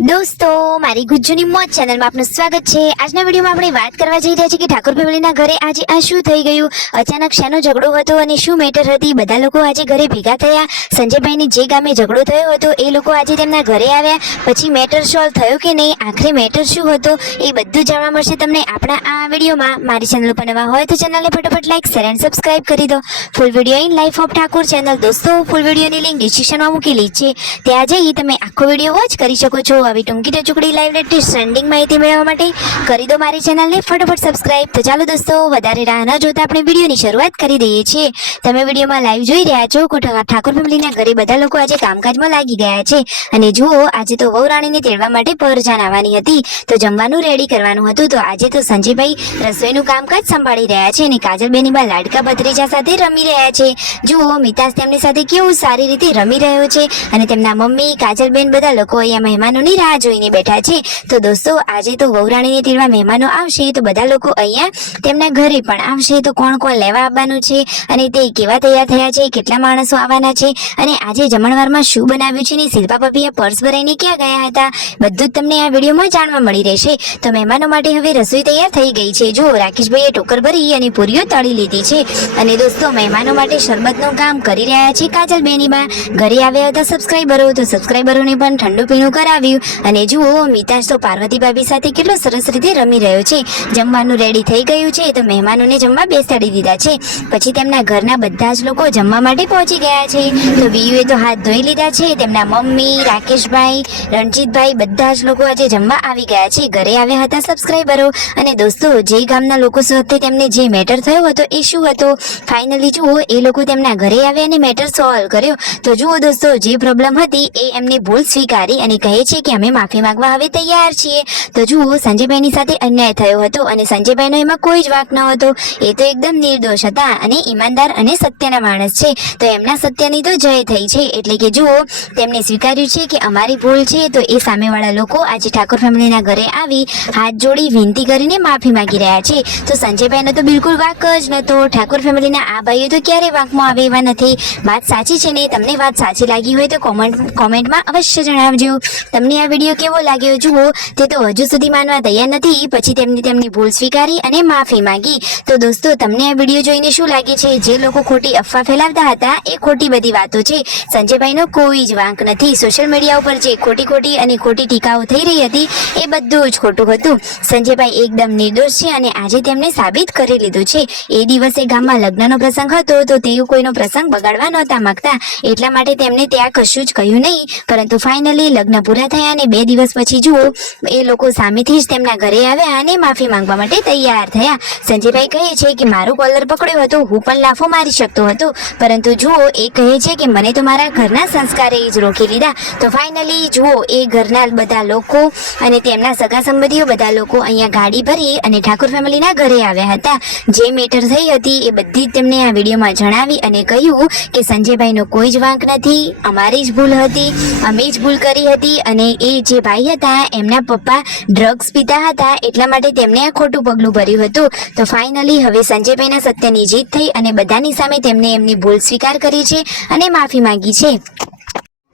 દોસ્તો મારી ગુજ્જુની મોજ ચેનલમાં આપનું સ્વાગત છે। આજના વિડીયોમાં આપણે વાત કરવા જઈ રહ્યા છીએ કે ઠાકોર ફેમિલીના ઘરે આજે આ શું થઈ ગયું, અચાનક શાનો ઝઘડો હતો અને શું મેટર હતી। બધા લોકો આજે ઘરે ભેગા થયા। સંજયભાઈની જે ગામે ઝઘડો થયો હતો એ લોકો આજે તેમના ઘરે આવ્યા, પછી મેટર સોલ્વ થયો કે નહીં, આખરે મેટર શું હતો એ બધું જાણવા મળશે તમને આપણા આ વિડીયોમાં। મારી ચેનલ પર નવા હોય તો ચેનલને ફટાફટ લાઈક શેર એન્ડ સબસ્ક્રાઇબ કરી દો। Full video in life of Thakor channel દોસ્તો ફૂલ વિડીયોની લિંક ડિસ્ક્રિપ્શનમાં મૂકેલી છે, ત્યાં જઈ તમે આખો વિડીયો વોચ કરી શકો છો। આવી ટૂંકી ટચુકડી લાઈવ લેટેસ્ટ ટ્રેન્ડિંગ માહિતી મેળવવા માટે કરી દો મારી ચેનલને ફટાફટ સબસ્ક્રાઇબ। તો ચાલો દોસ્તો વધારે રાહ ન જોતા આપણે વિડીયોની શરૂઆત કરી દઈએ છીએ। તમે વિડીયોમાં લાઈવ જોઈ રહ્યા છો કે ઠાકોર ફેમિલીના ઘરે બધા લોકો આજે કામકાજમાં લાગી ગયા છે અને જુઓ આજે તો વહુ રાણીને તેડવા માટે પરજાન આવવાની હતી તો જમવાનું રેડી કરવાનું હતું। તો આજે તો સંજયભાઈ રસોઈનું કામકાજ સંભાળી રહ્યા છે અને કાજલબેની બા લાડકા ભત્રીજા સાથે રમી રહ્યા છે। જુઓ મિતાસ તેમની સાથે કેવું સારી રીતે રમી રહ્યો છે અને તેમના મમ્મી કાજલબેન બધા લોકો અહીંયા મહેમાનોની રાહ જોઈને બેઠા છે। તો દોસ્તો આજે તો વહુ રાણીને તેડવા મહેમાનો આવશે તો બધા લોકો અહીંયા તેમના ઘરે પણ આવશે તો કોણ કોણ લેવા આવવાનું છે અને તે કેવા તૈયાર થયા છે, કેટલા માણસો આવવાના છે અને આજે જમણવારમાં શું બનાવ્યું છે ને શિલ્પા ભાભીએ પર્સ ભરાઈને ક્યાં ગયા હતા બધું જ તમને આ વિડીયોમાં જાણવા મળી રહેશે। તો મહેમાનો માટે હવે રસોઈ તૈયાર થઈ ગઈ છે। જો રાકેશભાઈએ ટોકર ભરી અને પૂરીઓ તળી લીધી છે અને દોસ્તો મહેમાનો માટે શરબતનું કામ કરી રહ્યા છે કાજલબેની બા। ઘરે આવ્યા હતા સબસ્ક્રાઈબરો તો સબસ્ક્રાઈબરોને પણ ઠંડુ પીણું કરાવ્યું અને જુઓ મિતાશ તો પાર્વતી ભાભી સાથે કેટલો સરસ રીતે રમી રહ્યો છે। જમવાનું રેડી થઈ ગયું છે તો મહેમાનોને જમવા બેસાડી દીધા છે। પછી તેમના ઘરના બધા જ લોકો જમવા માટે પહોંચી ગયા છે। તો વીયુએ તો હાથ ધોઈ લીધા છે, તેમના મમ્મી રાકેશભાઈ રણજીતભાઈ બધા જ લોકો આજે જમવા આવી ગયા છે। ઘરે આવ્યા હતા સબસ્ક્રાઈબરો અને દોસ્તો જે ગામના લોકો સાથે તેમને જે મેટર થયો હતો એ શું હતો ફાઇનલી જુઓ એ લોકો તેમના ઘરે આવ્યા અને મેટર સોલ્વ કર્યો। તો જુઓ દોસ્તો જે પ્રોબ્લેમ હતી એ એમની ભૂલ સ્વીકારી અને કહે છે કે અમે માફી માંગવા હવે તૈયાર છીએ। તો જુઓ સંજયભાઈની સાથે અન્યાય થયો હતો અને સંજયભાઈનો એમાં કોઈ જ વાંક ન હતો, એ તો એકદમ નિર્દોષ હતા અને ઈમાનદાર અને સત્યના માણસ છે। તો એમના સત્યની તો જય થઈ છે, એટલે કે જુઓ તેમણે સ્વીકાર્યું છે કે અમારી ભૂલ છે। તો એ સામેવાળા લોકો આજે ઠાકોર ફેમિલીના ઘરે આવી હાથ જોડી વિનંતી કરીને માફી માંગી રહ્યા છે। તો સંજયભાઈનો તો બિલકુલ વાંક જ નહોતો, ઠાકોર ફેમિલીના આ ભાઈઓ તો ક્યારે વાંકમાં આવે એવા નથી। વાત સાચી છે ને, તમને વાત સાચી લાગી હોય તો કોમેન્ટમાં અવશ્ય જણાવજો તમને આ વિડીયો કેવો લાગ્યો। જુઓ તે તો હજુ સુધી માનવા તૈયાર નથી, પછી તેમની ભૂલ સ્વીકારી અને માફી માંગી। તો દોસ્તો તમને આ વિડીયો જોઈને શું લાગે છે? જે લોકો ખોટી અફવા ફેલાવતા હતા એ ખોટી બધી વાતો છે, સંજયભાઈનો કોઈ જ વાંક નથી। સોશિયલ મીડિયા ઉપર જે ખોટી અને ખોટી ટીકાઓ થઈ રહી હતી એ બધું જ ખોટું હતું। સંજયભાઈ એકદમ નિર્દોષ છે અને આજે તેમને સાબિત કરી લીધું છે। એ દિવસે ગામમાં લગ્નનો પ્રસંગ હતો તો તેઓ કોઈનો પ્રસંગ બગાડવા નહોતા માંગતા, એટલા માટે તેમને ત્યાં કશું જ કહ્યું નહીં, પરંતુ ફાઇનલી લગ્ન પૂરા થયા અને 2 દિવસ પછી જુઓ એ લોકો સામેથી જ તેમના ઘરે આવ્યા અને માફી માંગવા માટે તૈયાર થયા। સંજયભાઈ કહે છે કે મારું કોલર પકડ્યો હતો, હું પણ લાફો મારી શકતો હતો, પરંતુ જુઓ એ કહે છે કે મને તો મારા ઘરના સંસ્કારે જ રોકી લીધા। તો ફાઇનલી જુઓ એ ઘરના બધા લોકો અને તેમના સગા સંબંધીઓ બધા લોકો અહીંયા ગાડી ભરી અને ઠાકોર ફેમિલીના ઘરે આવ્યા હતા। જે મેટર થઈ હતી એ બધી જ તેમને આ વિડીયોમાં જણાવી અને કહ્યું કે સંજયભાઈનો કોઈ જ વાંક નથી, અમારી જ ભૂલ હતી, અમે જ ભૂલ કરી હતી અને એ જે ભાઈ હતા એમના પપ્પા ડ્રગ્સ પીતા હતા એટલા માટે તેમને આ ખોટું પગલું ભર્યું હતું। તો ફાઇનલી હવે સંજયભાઈના સત્યની જીત થઈ અને બધાની સામે તેમને એમની ભૂલ સ્વીકાર કરી છે અને માફી માંગી છે।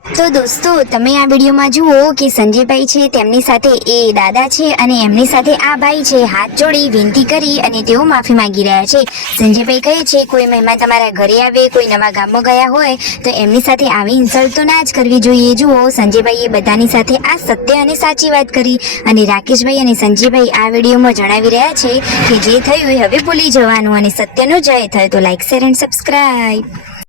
તો દોસ્તો તમે આ વિડીયોમાં જુઓ કે સંજયભાઈ છે તેમની સાથે એ દાદા છે અને એમની સાથે આ ભાઈ છે હાથ જોડી વિનંતી કરી અને તેઓ માફી માંગી રહ્યા છે। સંજયભાઈ કહે છે કોઈ મહેમાન તમારા ઘરે આવે, કોઈ નવા ગામમાં ગયા હોય તો એમની સાથે આવી ઇન્સલ્ટ તો ના જ કરવી જોઈએ। જુઓ સંજયભાઈએ બધાની સાથે આ સત્ય અને સાચી વાત કરી અને રાકેશભાઈ અને સંજયભાઈ આ વિડીયોમાં જણાવી રહ્યા છે કે જે થયું એ હવે ભૂલી જવાનું અને સત્યનો જય થયો। તો લાઈક શેર એન્ડ સબસ્ક્રાઇબ।